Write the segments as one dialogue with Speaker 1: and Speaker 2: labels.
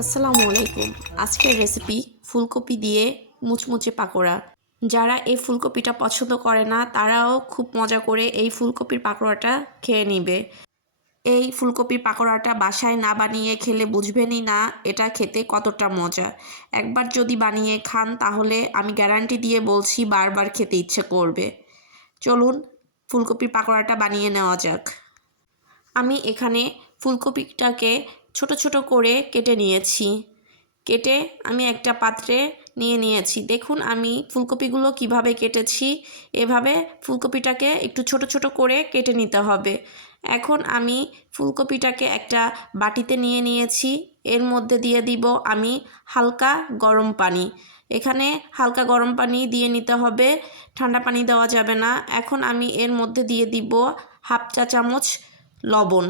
Speaker 1: আসসালামু আলাইকুম। আজকের রেসিপি ফুলকপি দিয়ে মুচমুচে পাকোড়া। যারা এই ফুলকপিটা পছন্দ করে না, তারাও খুব মজা করে এই ফুলকপির পাকোড়াটা খেয়ে নেবে। এই ফুলকপির পাকোড়াটা বাসায় না বানিয়ে খেলে বুঝবেনই না এটা খেতে কতটা মজা। একবার যদি বানিয়ে খান, তাহলে আমি গ্যারান্টি দিয়ে বলছি বারবার খেতে ইচ্ছে করবে। চলুন ফুলকপির পাকোড়াটা বানিয়ে নেওয়া যাক। আমি এখানে ফুলকপিটাকে ছোট ছোট করে কেটে নিয়েছি। কেটে আমি একটা পাত্রে নিয়ে নিয়েছি। দেখুন আমি ফুলকপিগুলো কীভাবে কেটেছি। এভাবে ফুলকপিটাকে একটু ছোট ছোট করে কেটে নিতে হবে। এখন আমি ফুলকপিটাকে একটা বাটিতে নিয়ে নিয়েছি। এর মধ্যে দিয়ে দিব আমি হালকা গরম পানি। এখানে হালকা গরম পানি দিয়ে নিতে হবে। ঠান্ডা পানি দেওয়া যাবে না। এখন আমি এর মধ্যে দিয়ে দিব হাফ চা চামচ লবণ।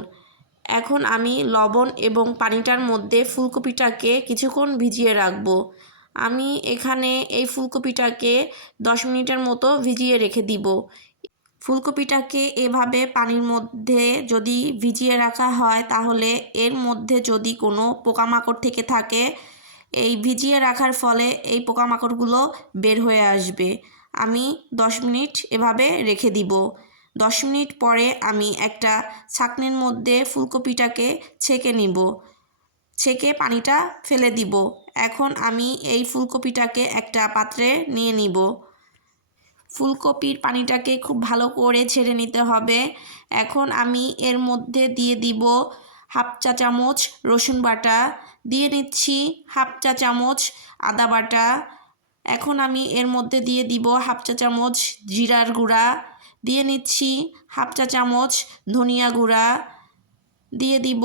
Speaker 1: এখন আমি লবণ এবং পানিটার মধ্যে ফুলকপিটাকে কিছুক্ষণ ভিজিয়ে রাখব। আমি এখানে এই ফুলকপিটাকে দশ মিনিটের মতো ভিজিয়ে রেখে দিব। ফুলকপিটাকে এভাবে পানির মধ্যে যদি ভিজিয়ে রাখা হয়, তাহলে এর মধ্যে যদি কোনো পোকামাকড় থেকে থাকে, এই ভিজিয়ে রাখার ফলে এই পোকামাকড়গুলো বের হয়ে আসবে। আমি দশ মিনিট এভাবে রেখে দিব। দশ মিনিট পরে আমি একটা ছাঁকনির মধ্যে ফুলকপিটাকে ছেঁকে নিব। ছেঁকে পানিটা ফেলে দিব। এখন আমি এই ফুলকপিটাকে একটা পাত্রে নিয়ে নিব। ফুলকপির পানিটাকে খুব ভালো করে ছেড়ে নিতে হবে। এখন আমি এর মধ্যে দিয়ে দিব হাফ চা চামচ রসুন বাটা। দিয়ে নিচ্ছি হাফ চা চামচ আদা বাটা। এখন আমি এর মধ্যে দিয়ে দিব হাফ চা চামচ জিরার গুঁড়া, দিয়ে নিচ্ছি হাফ চা চামচ ধনিয়া গুঁড়া, দিয়ে দিব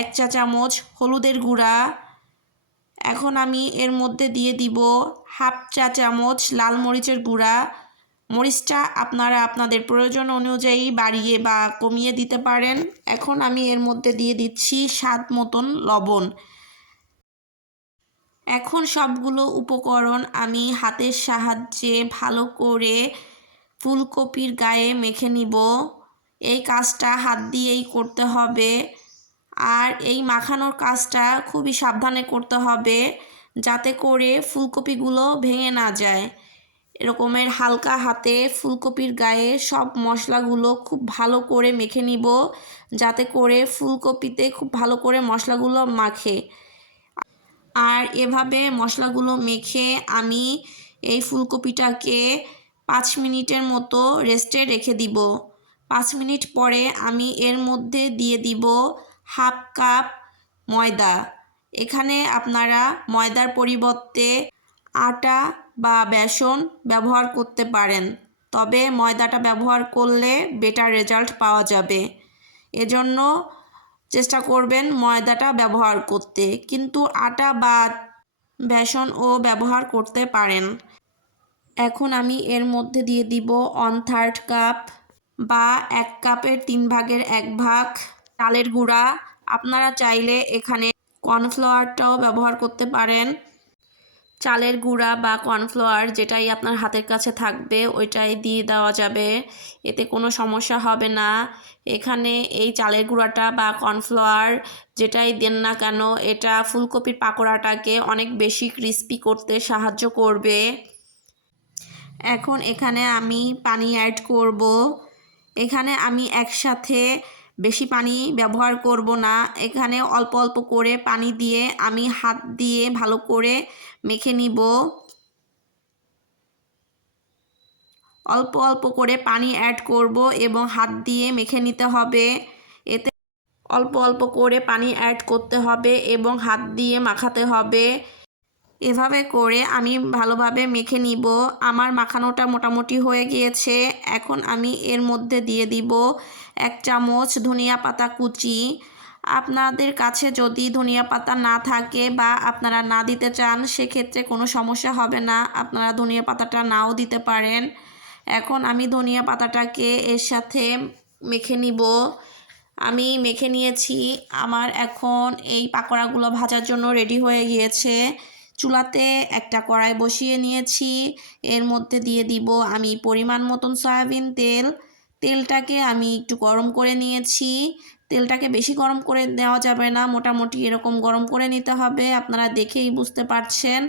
Speaker 1: এক চা চামচ হলুদের গুঁড়া। এখন আমি এর মধ্যে দিয়ে দিব হাফ চা চামচ লাল মরিচের গুঁড়া। মরিচটা আপনারা আপনাদের প্রয়োজন অনুযায়ী বাড়িয়ে বা কমিয়ে দিতে পারেন। এখন আমি এর মধ্যে দিয়ে দিচ্ছি স্বাদ মতন লবণ। এখন সবগুলো উপকরণ আমি হাতের সাহায্যে ভালো করে ফুলকপির গায়ে মেখে নিব। এই কাজটা হাত দিয়েই করতে হবে। আর এই মাখানোর কাজটা খুবই সাবধানে করতে হবে যাতে করে ফুলকপিগুলো ভেঙে না যায়। এরকমের হালকা হাতে ফুলকপির গায়ে সব মশলাগুলো খুব ভালো করে মেখে নিব যাতে করে ফুলকপিতে খুব ভালো করে মশলাগুলো মাখে। আর এভাবে মশলাগুলো মেখে আমি এই ফুলকপিটাকে পাঁচ মিনিটের মতো রেস্টে রেখে দিব। পাঁচ মিনিট পরে আমি এর মধ্যে দিয়ে দিব হাফ কাপ ময়দা। এখানে আপনারা ময়দার পরিবর্তে আটা বা বেসন ব্যবহার করতে পারেন। তবে ময়দাটা ব্যবহার করলে বেটার রেজাল্ট পাওয়া যাবে। এজন্য চেষ্টা করবেন ময়দাটা ব্যবহার করতে। কিন্তু আটা বা বেসনও ব্যবহার করতে পারেন। এখন আমি এর মধ্যে দিয়ে দিব ওয়ান থার্ড কাপ বা এক কাপের তিন ভাগের এক ভাগ চালের গুঁড়া। আপনারা চাইলে এখানে কর্নফ্লাওয়ারটাও ব্যবহার করতে পারেন। চালের গুঁড়া বা কর্নফ্লাওয়ার যেটাই আপনার হাতের কাছে থাকবে, ওইটাই দিয়ে দেওয়া যাবে। এতে কোনো সমস্যা হবে না। এখানে এই চালের গুঁড়াটা বা কর্নফ্লাওয়ার যেটাই দেন না কেন, এটা ফুলকপির পাকোড়াটাকে অনেক বেশি ক্রিস্পি করতে সাহায্য করবে। এখন এখানে আমি পানি অ্যাড করব। এখানে আমি একসাথে বেশি পানি ব্যবহার করব না। এখানে অল্প অল্প করে পানি দিয়ে আমি হাত দিয়ে ভালো করে মেখে নিব। অল্প অল্প করে পানি অ্যাড করব এবং হাত দিয়ে মেখে নিতে হবে। এতে অল্প অল্প করে পানি অ্যাড করতে হবে এবং হাত দিয়ে মাখাতে হবে। এভাবে করে আমি ভালোভাবে মেখে নিব। আমার মাখানোটা মোটামুটি হয়ে গিয়েছে। এখন আমি এর মধ্যে দিয়ে দিব এক চামচ ধনিয়া পাতা কুচি। আপনাদের কাছে যদি ধনিয়া পাতা না থাকে বা আপনারা না দিতে চান, সেক্ষেত্রে কোনো সমস্যা হবে না। আপনারা ধনিয়া পাতাটা নাও দিতে পারেন। এখন আমি ধনিয়া পাতাটাকে এর সাথে মেখে নিব। আমি মেখে নিয়েছি। আমার এখন এই পাকোড়াগুলো ভাজার জন্য রেডি হয়ে গিয়েছে। চুলাতে একটা কড়াই বসিয়ে নিয়েছি। এর মধ্যে দিয়ে দিব আমি পরিমাণ মতন সয়াবিন তেল। তেলটাকে আমি একটু গরম করে নিয়েছি। তেলটাকে বেশি গরম করে দেওয়া যাবে না, মোটামুটি এরকম গরম করে নিতে হবে, আপনারা দেখেই বুঝতে পারছেন।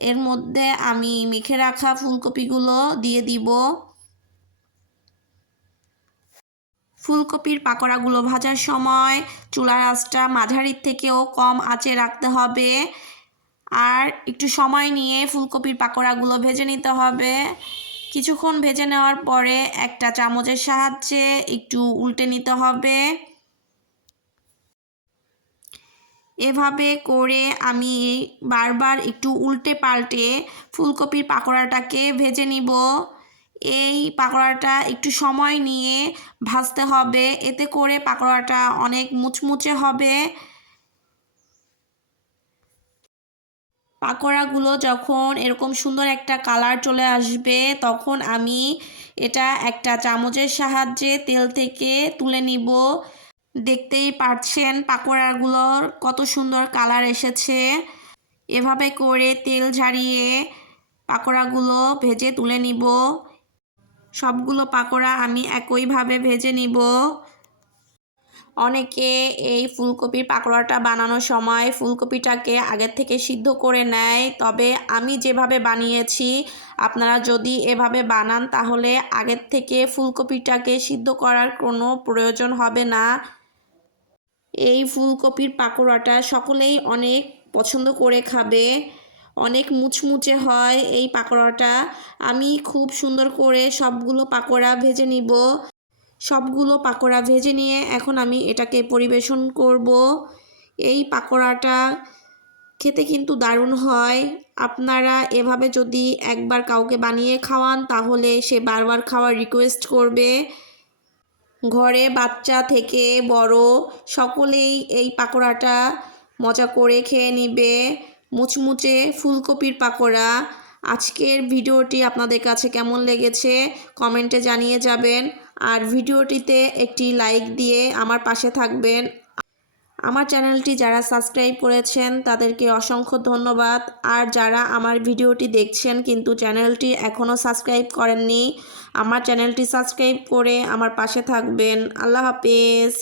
Speaker 1: এর মধ্যে আমি মেখে রাখা ফুলকপিগুলো দিয়ে দিব। ফুলকপির পাকোড়াগুলো ভাজার সময় চুলার আঁচটা মাঝারির থেকেও কম আঁচে রাখতে হবে। আর একটু সময় নিয়ে ফুলকপির পাকোড়াগুলো ভেজে নিতে হবে। কিছুক্ষণ ভেজে নেওয়ার পরে একটা চামচের সাহায্যে একটু উল্টে নিতে হবে। এভাবে করে আমি বারবার একটু উল্টে পাল্টে ফুলকপির পাকোড়াটাকে ভেজে নিব। এই পাকোড়াটা একটু সময় নিয়ে ভাজতে হবে। এতে করে পাকোড়াটা অনেক মুচমুচে হবে। পাকোড়াগুলো যখন এরকম সুন্দর একটা কালার চলে আসবে, তখন আমি এটা একটা চামচের সাহায্যে তেল থেকে তুলে নিব। দেখতেই পাচ্ছেন পাকোড়াগুলোর কত সুন্দর কালার এসেছে। এভাবে করে তেল ঝারিয়ে পাকোড়াগুলো ভেজে তুলে নিব। সবগুলো পাকোড়া আমি একইভাবে ভেজে নিব। অনেকে এই ফুলকপির পাকোড়াটা বানানোর সময় ফুলকপিটাকে আগের থেকে সিদ্ধ করে নেয়। তবে আমি যেভাবে বানিয়েছি, আপনারা যদি এভাবে বানান, তাহলে আগের থেকে ফুলকপিটাকে সিদ্ধ করার কোনো প্রয়োজন হবে না। এই ফুলকপির পাকোড়াটা সকলেই অনেক পছন্দ করে খাবে। অনেক মুচমুচে হয় এই পাকোড়াটা। আমি খুব সুন্দর করে সবগুলো পাকোড়া ভেজে নিব। সবগুলো পাকোড়া ভেজে নিয়ে এখন আমি এটাকে পরিবেশন করব। এই পাকোড়াটা খেতে কিন্তু দারুণ হয়। আপনারা এভাবে যদি একবার কাউকে বানিয়ে খাওয়ান, তাহলে সে বারবার খাওয়ার রিকোয়েস্ট করবে। ঘরে বাচ্চা থেকে বড় সকলেই এই পাকোড়াটা মজা করে খেয়ে নিবে। মুচমুচে ফুলকপির পাকোড়া। আজকের ভিডিওটি আপনাদের কাছে কেমন লেগেছে, কমেন্টে জানিয়ে যাবেন। আর ভিডিওটিতে একটি লাইক দিয়ে আমার পাশে থাকবেন। আমার চ্যানেলটি যারা সাবস্ক্রাইব করেছেন, তাদেরকে অসংখ্য ধন্যবাদ। আর যারা আমার ভিডিওটি দেখছেন, কিন্তু চ্যানেলটি এখনও সাবস্ক্রাইব করেননি, আমার চ্যানেলটি সাবস্ক্রাইব করে আমার পাশে থাকবেন। আল্লাহ হাফেজ।